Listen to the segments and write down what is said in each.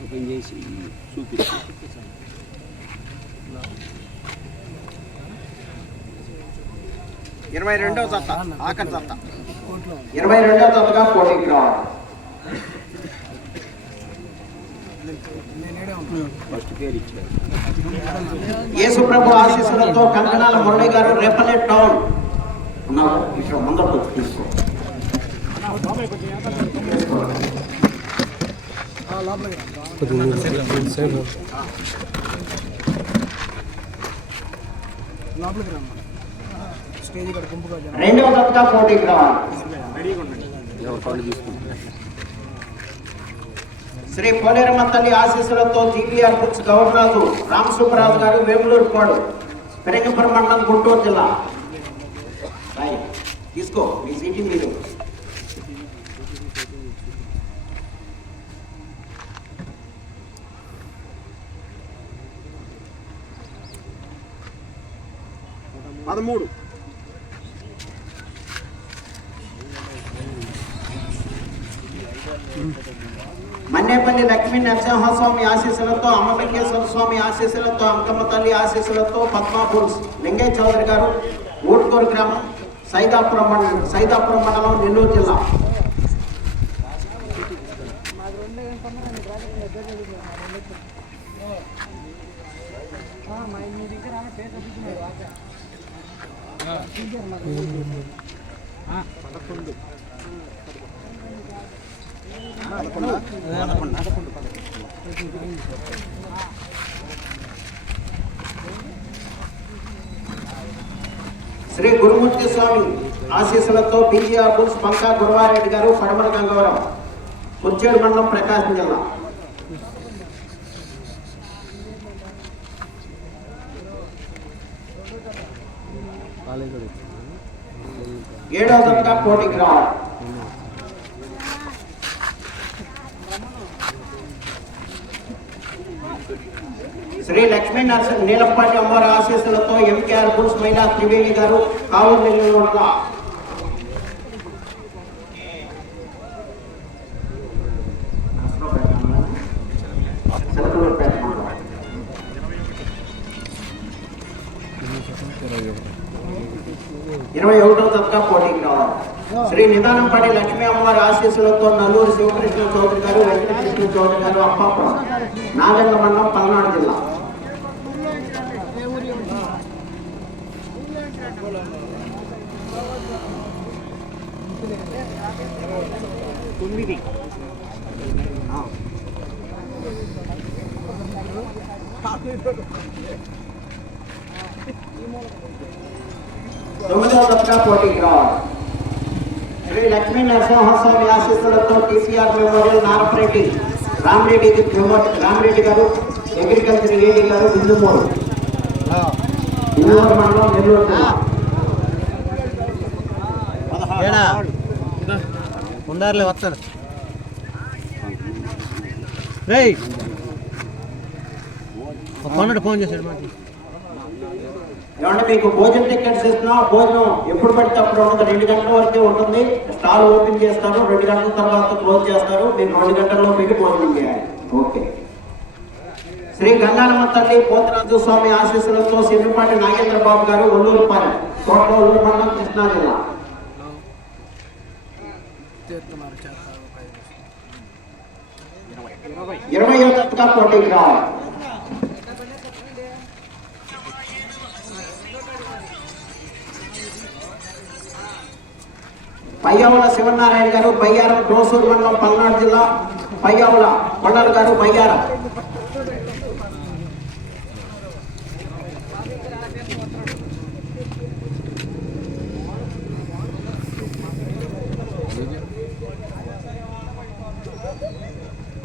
Open చేసి చూపిస్తాను ఇరవై రెండవ జత ఆఖరి జత. ఇరవై రెండవ జతగా పోటీకి రావాలి యేసుప్రభు ఆశీస్సులతో కంకణాల మురళి గారు రేపల్లె టౌన్. ఉన్నారు. ఇక్కడ ముందరకు తీసుకో. రెండవ జతగా పోటీకి రావాలి శ్రీ పోలేరమ్మ తల్లి ఆశీస్సులతో జీపీఆర్ బుక్స్ గవర్నరాజు రామసుబ్బరాజు గారు వేములూరు కోడు పెరంగపురం మండలం గుంటూరు జిల్లా. తీసుకో మీ సీటీ మీరు. పదమూడు. మన్నేపల్లి లక్ష్మీ నరసింహస్వామి ఆశీస్సులతో అమ్మలింగేశ్వర స్వామి ఆశీస్సులతో అంకమ్మ తల్లి ఆశీస్సులతో పద్మాపూర్ లింగయ్య చౌదరి గారు ఊట్కూరు గ్రామం సైదాపురం మండలం సైదాపురం మండలం నెల్లూరు జిల్లా. శ్రీ గురుమూర్తి స్వామి ఆశీస్సులతో పీజీఆర్ బుల్స్ బంకా గురవారెడ్డి గారు పడమల గంగవరం కుర్చేడు మండలం ప్రకాశం జిల్లా. ఏడవ తరగతి పోటీకి రావాలి శ్రీ లక్ష్మీ నరసింహ నీలపాటి అమ్మవారి ఆశీస్సులతో ఎంకేఆర్ బుల్స్ మహిళా త్రివేణి గారు కావూరు నెల్లూరు ఇరవై ఒకటో తరగతి పోటీకి రావాలి. శ్రీ నిదానంపాటి లక్ష్మీ అమ్మవారి ఆశీస్సులతో నల్లూరు శివకృష్ణ చౌదరి గారు వెంకటకృష్ణ చౌదరి గారు అప్పాపురం నాగండ్ల మండలం పల్నాడు జిల్లా. తొమ్మిది. తొమ్మిదవ దశగా పోటీకి రావాలి శ్రీ లక్ష్మీ నరసింహస్వామి ఆశీస్సులతో TCR memorial Narapareddy Ramareddy memorial Ramareddy గారు అగ్రికల్చర్ ఏడీ గారు బిందుమూరు బిందుమూరు మండలం నెల్లూరు జిల్లా. ఏడా? ఉండారులే వస్తాడు. రేయ్! ఫోన్ చేశాడు మాకు. ఏమంటే మీకు భోజనం టికెట్స్ ఇస్తున్నాం భోజనం ఎప్పుడు పడితే అప్పుడు ఉంటుంది రెండు గంటల వరకే ఉంటుంది. స్టాల్ ఓపెన్ చేస్తారు రెండు గంటల తర్వాత క్లోజ్ చేస్తారు. మీరు రెండు గంటల్లో మీకు భోజనం చేయాలి. ఓకే. శ్రీ గంగానమ్మ తల్లి పోతరాజు స్వామి ఆశీస్సులతో సిద్ధిపాటి నాగేంద్ర బాబు గారు ఒల్లూరుపాలెం కోట్ల ఒల్లూరు మండలం కృష్ణా జిల్లా. ఐదు ఇరవై తరగతిగా పోటీకి రావాలి. పయ్యావుల శివనారాయణ గారు బయ్యారం డోసూరు మండలం పల్నాడు జిల్లా పయ్యావుల కొండలు గారు బయ్యారం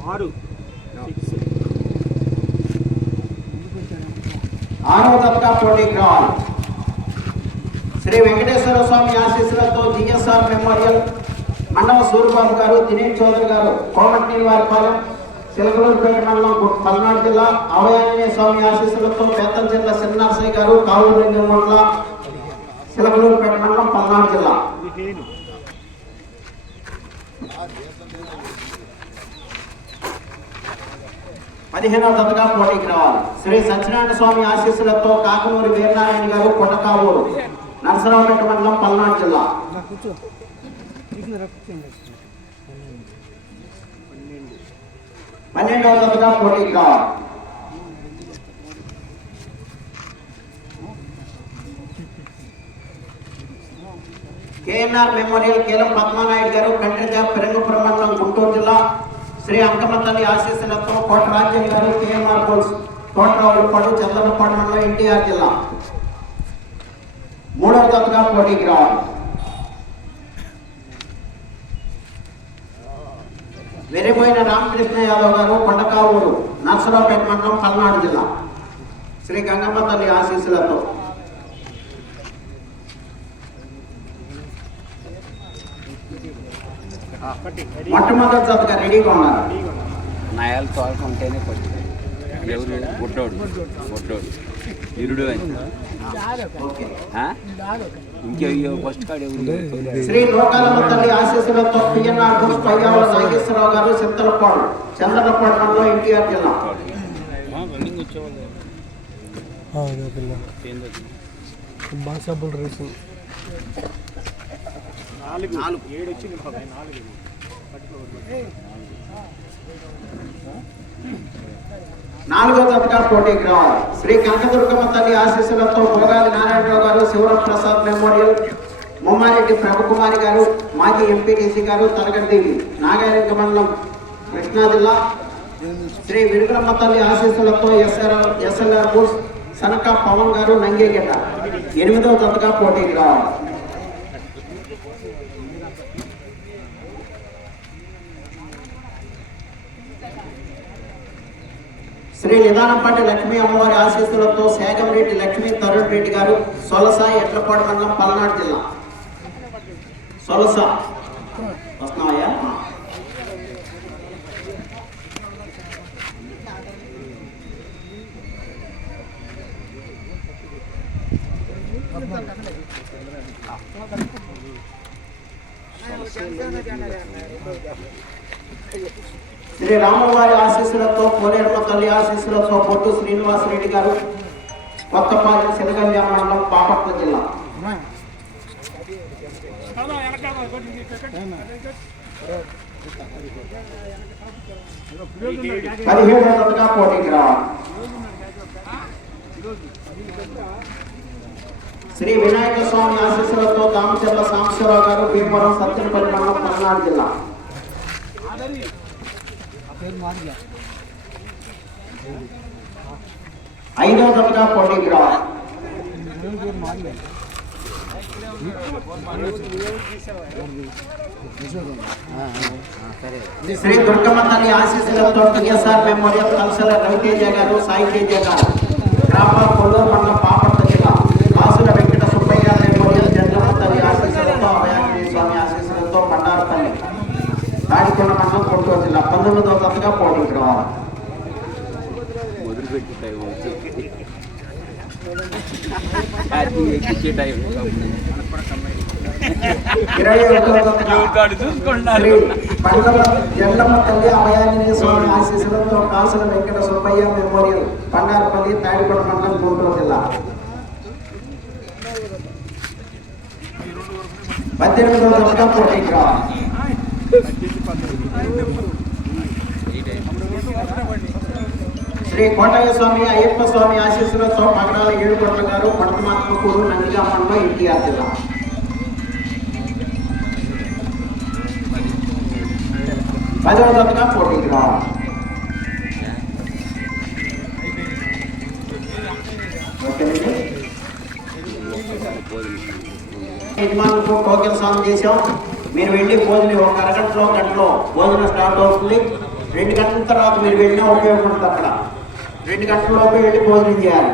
ఆరు. ఆరో తరగతిగా పోటీకి రావాలి శ్రీ వెంకటేశ్వర స్వామి ఆశీస్సులతో జిఎస్ఆర్ మెమోరియల్ మండవ సూర్యబాబు గారు దినేష్ చౌదరి గారు కోమటి వారిపాలెం సిలకలూరుపేట మండలం పల్నాడు జిల్లా అవయాంజనేయ స్వామి ఆశీస్సులతో పెద్దల జిల్లా సిన్నర్సయ్య గారు కావూరు మండల సిలకలూరుపేట మండలం పల్నాడు జిల్లా. పదిహేనవ జతగా పోటీకి రావాలి. శ్రీ సత్యనారాయణ స్వామి ఆశీస్సులతో కాకమూరి వీరనారాయణ గారు కొట్టకావూరు నరసరావుపేట మండలం పల్నాడు జిల్లా. కూర్చో. కూర్చుని కూర్చోండి. పన్నెండవ జతగా పోటీకి కేఎన్ఆర్ మెమోరియల్ కేలం పద్మనాయుడు గారు కండ్రిజ పెరంగపురం మండలం గుంటూరు జిల్లా శ్రీ అంకమతల్లి ఆశీస్సులతో కోట రాజ్యం గారు కేఎన్ఆర్ పోల్స్ కోటరావులపాడు చంద్రపాడు మండలం ఎన్టీఆర్ జిల్లా. మూడవ జతగా పోటీకి రావాలి వెరిపోయిన రామకృష్ణ యాదవ్ గారు కొండకావూరు నర్సరావుపేట మండలం పల్నాడు జిల్లా. శ్రీ గంగమ్మ తల్లి ఆశీస్సులతో. మొట్టమొదటి చదువుగా రెడీగా ఉన్నారు. నయాలు తోలుకుంటేనే కొట్టింది. ఎవరు? బుడ్డోడు. బుడ్డోడు. ఇరుడు అని ఓకే ఆ? ఇంకే ఫస్ట్ కాడు ఎవరు? శ్రీ లోకాలమ్మ తల్లి ఆశీస్సులతో పిఎన్ఆర్ బుక్స్ పయ్యావుల నాగేశ్వరరావు గారు చింతలపాడు చంద్రపాడు మండలం ఎన్టీఆర్ జిల్లా. అదే పిల్ల బాసాబుల్ రేసింగ్. నాలుగో. జతగా పోటీకి రావాలి. శ్రీ కనకదుర్గమ్మ తల్లి ఆశీస్సులతో భోగాలి నారాయణరావు గారు శివరప్రసాద్ మెమోరియల్ ముమ్మారెడ్డి ప్రభుకుమారి గారు మాజీ ఎంపీటీసీ గారు తరగతిదేవి నాగాలింగ మండలం కృష్ణా జిల్లా. శ్రీ విరుగ్రమ్మ తల్లి ఆశీస్సులతో ఎస్ఆర్ ఎస్ఎల్ఆర్ బోస్ సనక పవన్ గారు నంగేగడ్డ. ఎనిమిదవ జతగా పోటీకి రావాలి. శ్రీ నిదానంపాటి లక్ష్మీ అమ్మవారి ఆశీస్సులతో సేగంరెడ్డి లక్ష్మీ తరుణ్ రెడ్డి గారు సొలస ఎట్లపాడు మండలం పల్నాడు జిల్లా. సొలస. వస్తున్నాయా శ్రీ రామవారి ఆశీస్సులతో కోనేరమ్మ తల్లి ఆశీస్సులతో పొట్టు శ్రీనివాసరెడ్డి గారు కొత్తపాలెం శనగంజ మండలం పాపట్ల జిల్లా. పదిహేడు జతగా పోటీకి రావాలి శ్రీ వినాయక స్వామి ఆశీస్సులతో దామచర్ల సాంబశివరావు గారు భీమవరం సత్యనపల్లి మండలం పల్నాడు జిల్లా. పేరు మారిలా ఐదవ జతగా పోటీకి రావాలి పేరు మారిలా శ్రీ దుర్గమ్మ తల్లి ఆశీస్సులతో టిఎస్ఆర్ మెమోరియల్ కల్సల రవితేజ గారు సాయి తేజ గారు గ్రామ కొల్లూరు మండలం బాపట్ల జిల్లా కాసుల వెంకట సుబ్బయ్య మెమోరియల్ జగమ్మ తల్లి ఆశీస్సులతో అభయాంజనేయ స్వామి ఆశీస్సులతో బండారపల్లి తాడికొండ మండలం గుంటూరు జిల్లా పంతొమ్మిదవ జతగా పోటీకి రావాలి వదిలిపెట్టి టైం అవుతుంది అది ఎక్కించే టైం ఇరవై ఒకటవ జతగా జల్లమ్మ తల్లి అభయాంజనేయ స్వామి ఆశీస్సులతో కాసుల వెంకట సుబ్బయ్య మెమోరియల్ మండలం గుంటూరు జిల్లా పద్దెనిమిదవ జతగా రావాలి శ్రీ కోటయ్య స్వామి అయ్యప్ప స్వామి ఆశీస్సులతో పగడాల ఏడుకొండ గారు పడమమాత్మకూరు నందిగా మండలం ఎన్టీఆర్ జిల్లా. పదవ జతగా పోటీకి రావాలి యజమానులకు టోకెన్ సాంగ్ చేసాం మీరు వెళ్ళి భోజనం ఒక అరగంటలో గంటలో భోజనం స్టార్ట్ అవుతుంది. రెండు గంటల తర్వాత మీరు వెళ్ళినా ఉపయోగపడుతుంది అక్కడ. రెండు గంటలలోపు వెళ్ళి భోజనం చేయాలి.